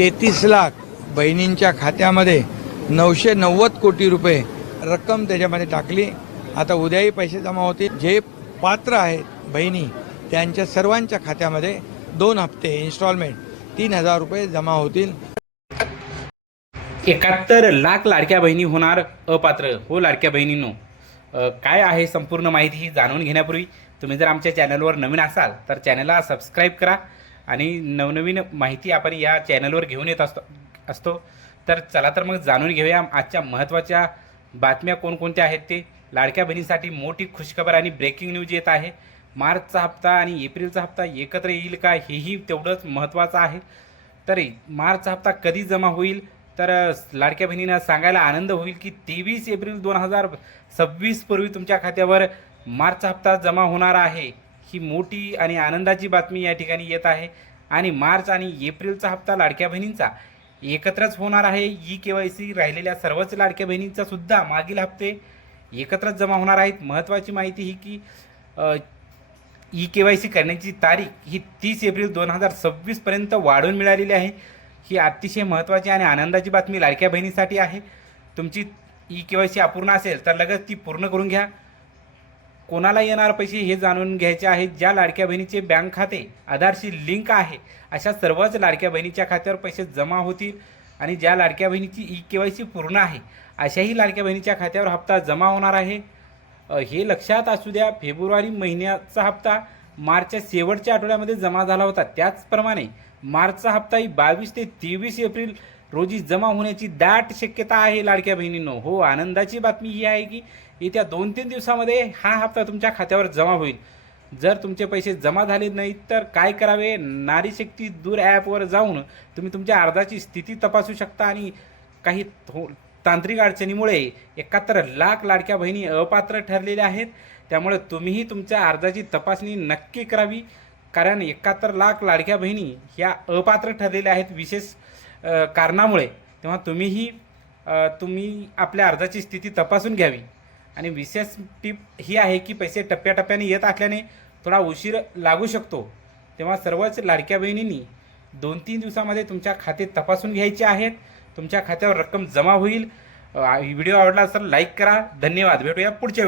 33 लाख बहिणींच्या खात्यामध्ये 990 कोटी रुपये रक्कम त्याच्यामध्ये टाकली। आता उद्याही पैसे जमा होतील। जे पात्र आहेत बहिणी त्यांच्या सर्वांच्या खात्यामध्ये 2 हप्ते इन्स्टॉलमेंट 3000 रुपये जमा होतील। 71 लाख लाडक्या बहिणी होणार अपात्र। हो लाडक्या बहिणींनो, काय आहे संपूर्ण माहिती ही जाणून घेण्यापूर्वी तुम्ही जर आमच्या चॅनलवर नवीन असाल तर चॅनलला सबस्क्राईब करा आणि नवनवीन माहिती आपण या चॅनलवर घेऊन येत असतो। तर चला तर मग जाणून घेऊया आजच्या महत्त्वाच्या बातम्या कोणकोणत्या आहेत ते। लाडक्या बहिणींसाठी मोठी खुशखबर आणि ब्रेकिंग न्यूज येत आहे। मार्चचा हप्ता आणि एप्रिलचा हप्ता एकत्र येईल का हेही तेवढंच महत्त्वाचं आहे। तर मार्चचा हप्ता कधी जमा होईल तर लाडक्या बहिणींना सांगायला आनंद होईल की 23 एप्रिल 2026 पूर्वी तुमच्या खात्यावर मार्चचा हप्ता जमा होणार आहे। ही मोठी आणि आनंदाची बातमी या ठिकाणी येत आहे। आणि मार्च आणि एप्रिलचा हप्ता लाडक्या बहिणींचा एकत्रच होणार आहे। KYC राहिलेल्या सर्वच लाडक्या बहिणींचा सुद्धा मागील हप्ते एकत्रच जमा होणार आहेत। महत्त्वाची माहिती ही की KYC करण्याची तारीख ही 30 एप्रिल 2026 पर्यंत वाढवून मिळालेली आहे। ही अतिशय महत्त्वाची आणि आनंदाची बातमी लाडक्या बहिणीसाठी आहे। तुमची KYC अपूर्ण असेल तर लगेच ती पूर्ण करून घ्या। कोणाला येणार पैसे हे जाणून घ्यायचे आहे। ज्या लाडक्या बहिणीचे बँक खाते आधारशी लिंक आहे अशा सर्वच लाडक्या बहिणीच्या खात्यावर पैसे जमा होतील। आणि ज्या लाडक्या बहिणीची KYC पूर्ण आहे अशाही लाडक्या बहिणीच्या खात्यावर हप्ता जमा होणार आहे। हे लक्षात असू द्या, फेब्रुवारी महिन्याचा हप्ता मार्चच्या शेवटच्या आठवड्यामध्ये जमा झाला होता। त्याचप्रमाणे मार्चचा हप्ताही 22 ते 23 एप्रिल रोजी जमा होण्याची दाट शक्यता आहे लाडक्या बहिणींनो। हो, आनंदाची बातमी ही आहे की येत्या 2-3 दिवसामध्ये हा हप्ता तुमच्या खात्यावर जमा होईल। जर तुमचे पैसे जमा झाले नाहीत तर काय करावे? नारी शक्ती दूर ॲपवर जाऊन तुम्ही तुमच्या अर्जाची स्थिती तपासू शकता। आणि काही तांत्रिक अडचणीमुळे 71 लाख लाडक्या बहिणी अपात्र ठरलेल्या आहेत। त्यामुळे तुम्हीही तुमच्या अर्जाची तपासणी नक्की करावी, कारण 71 लाख लाडक्या बहिणी ह्या अपात्र ठरलेल्या आहेत विशेष कारणामुळे। तेव्हा तुम्ही आपल्या अर्जाची स्थिती तपासून घ्यावी। आणि विशेष टिप ही आहे की पैसे टप्प्याटप्प्याने येत असल्याने थोडा उशीर लागू शकतो। तेव्हा सर्वच लाडक्या बहिणींनी 2-3 दिवसामध्ये तुमच्या खाते तपासून घ्यायचे आहेत। तुमच्या खात्यावर रक्कम जमा होईल। व्हिडिओ आवडला असेल लाईक करा। धन्यवाद। भेटूया पुढच्या